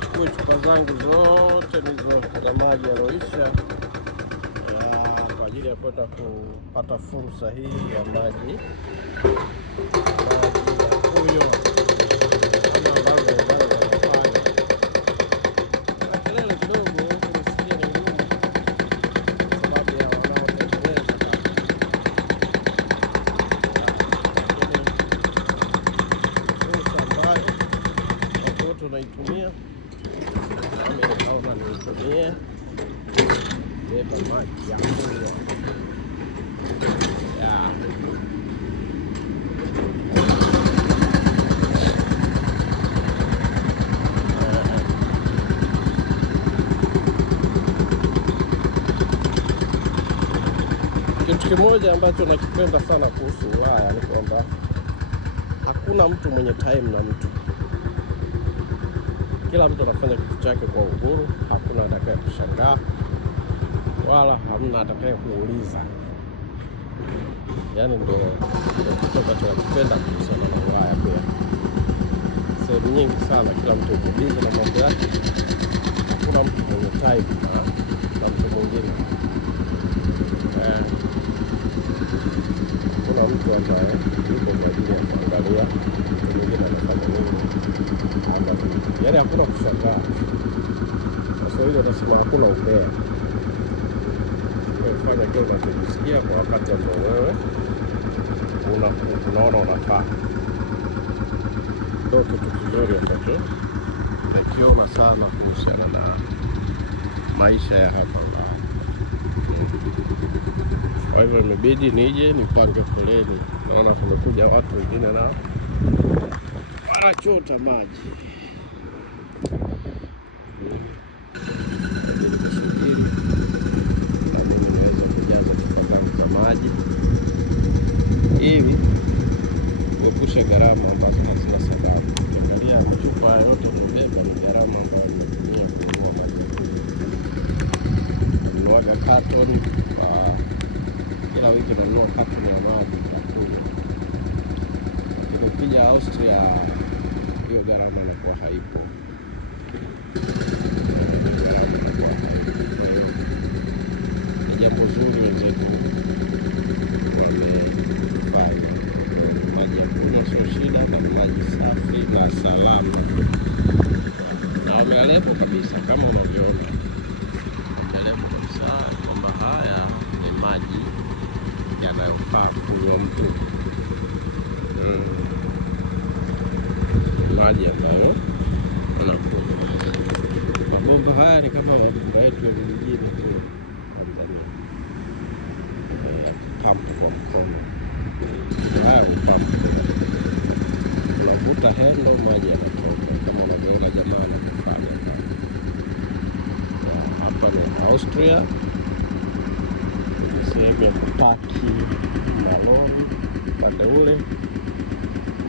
nichukue chupa zangu zote za maji yaloisha kwa ajili ya kwenda kupata fursa hii ya maji ya kunywa kama ambavyo wanafanya. Kelele kidogo kusikia ni ngumu kwa sababu ya wanaotengeneza fursa ambayo watu wote wanaitumia. Naomba nitumie beba maji ya kunywa. Kitu kimoja ambacho nakipenda sana kuhusu Ulaya ni kwamba hakuna mtu mwenye time na mtu. Kila mtu anafanya kitu chake kwa uhuru, hakuna atakaye kushangaa wala hamna atakaye kuuliza. Yaani ndio kitu ambacho nakipenda kuhusiana na Ulaya pia. Sehemu nyingi sana kila mtu yuko busy na mambo yake. Hakuna mtu mwenye time na mtu mwingine. Kuna mtu ambaye yuko kwa ajili ya kuangalia mtu mwingine anafanya nini. Yaani hakuna kushangaa. Waswahili wanasema hakuna umbea. Kufanya kile unachojisikia kwa wakati ambao wewe unaona unafaa. Ndio kitu kizuri ambacho nakiona sana kuhusiana na maisha ya hapa. Kwa hivyo imebidi nije nipange foleni. Naona kumekuja watu wengine na wanachota maji. Hivi kuepusha gharama ambazo hazina sababu. Ukiangalia chupa yote nimebeba ni gharama ambayo nimetumia kununua maji. Nanunuaga carton kila wiki, nanunua carton ya maji kunywa. Ukija Austria hiyo gharama inakuwa haipo. Kwa hiyo ni jambo zuri wenzetu maji ya kunywa sio shida, na maji safi na salama, na wamealepo kabisa kama unavyoona. Wamealepo kabisa kwamba haya ni maji yanayofaa kunywa mtu. Maji ambayo unakunywa. Mabomba haya ni kama mabomba yetu ya vijijini tu Tanzania, pampu kwa mkono. Haya upampu unavuta hendo, maji yanatoka kama unavyoona jamaa anafanya hapa. Ni Austria, sehemu ya kupaki malori upande ule,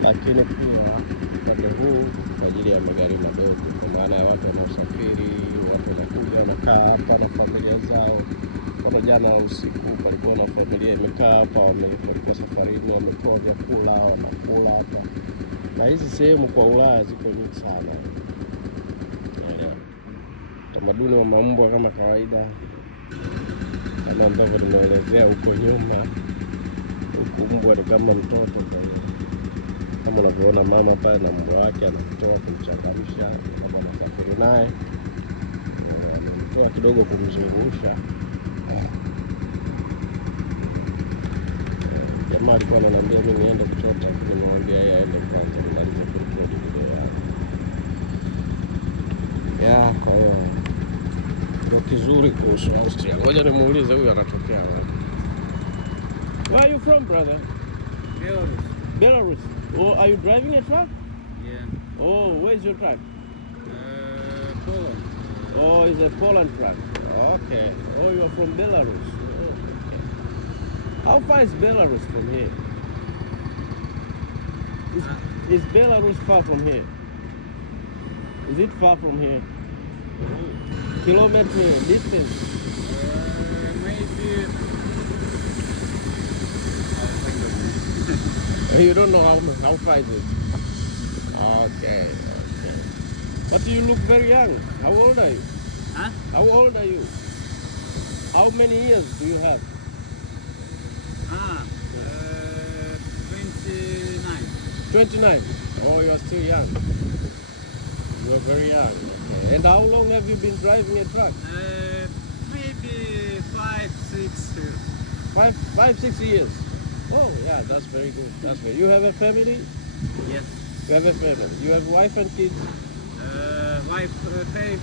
lakini pia upande huu kwa ajili ya magari madogo, kwa maana ya watu wanaosafiri, watu wanakuja wanakaa hapa na familia zao. Kwa jana usiku palikuwa na familia imekaa hapa, wamekuwa safarini, wametoa vyakula, wanakula hapa. Na hizi sehemu kwa Ulaya ziko nyingi sana. Tamaduni wa maumbwa kama kawaida, kama ambavyo nimeelezea huko nyuma. Huku mbwa ni kama mtoto, kama unavyoona mama pale na mbwa wake anamtoa kumchangamsha, kama anasafiri naye anamtoa kidogo kumzungusha. Jamaa alikuwa ananiambia mimi niende kuchota, nimemwambia yeye aende kwanza nimalize kurekodi video yake. Kwa hiyo ndio kizuri kuhusu Austria. Ngoja nimuulize huyu anatokea wapi. Where are you from, brother? Belarus. Belarus. Oh, are you driving a truck? Yeah. Oh, where is your truck? Poland. Oh, it's a Poland truck. Okay. Oh, you are from Belarus. How far is Belarus from here? Is Belarus far from here? Is it far from here? Kilometer distance? Maybe. You don't know how far is it? Okay. But you look very young. How old are you? Huh? How old are you? How many years do you have? 29. 29. Oh, you are still young. You are very young. Okay. And how long have you been driving a truck? Maybe 5-6 years. 5-6 years. Oh, yeah, that's very good. That's very. You have a family? Yes. You have a family. You have wife and kids? Wife have,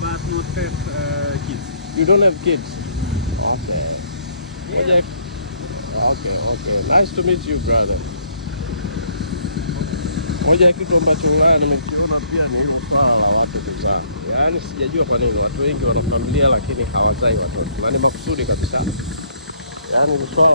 but not have kids. You don't have kids? Okay. Yeah. Okay. Nice to meet you, brother. Moja ya kitu ambacho Ulaya nimekiona pia ni hilo swala la watu kuzaa. Yaani sijajua kwa nini watu wengi wana familia lakini hawazai watoto. Na ni makusudi kabisa. Yaani ni swala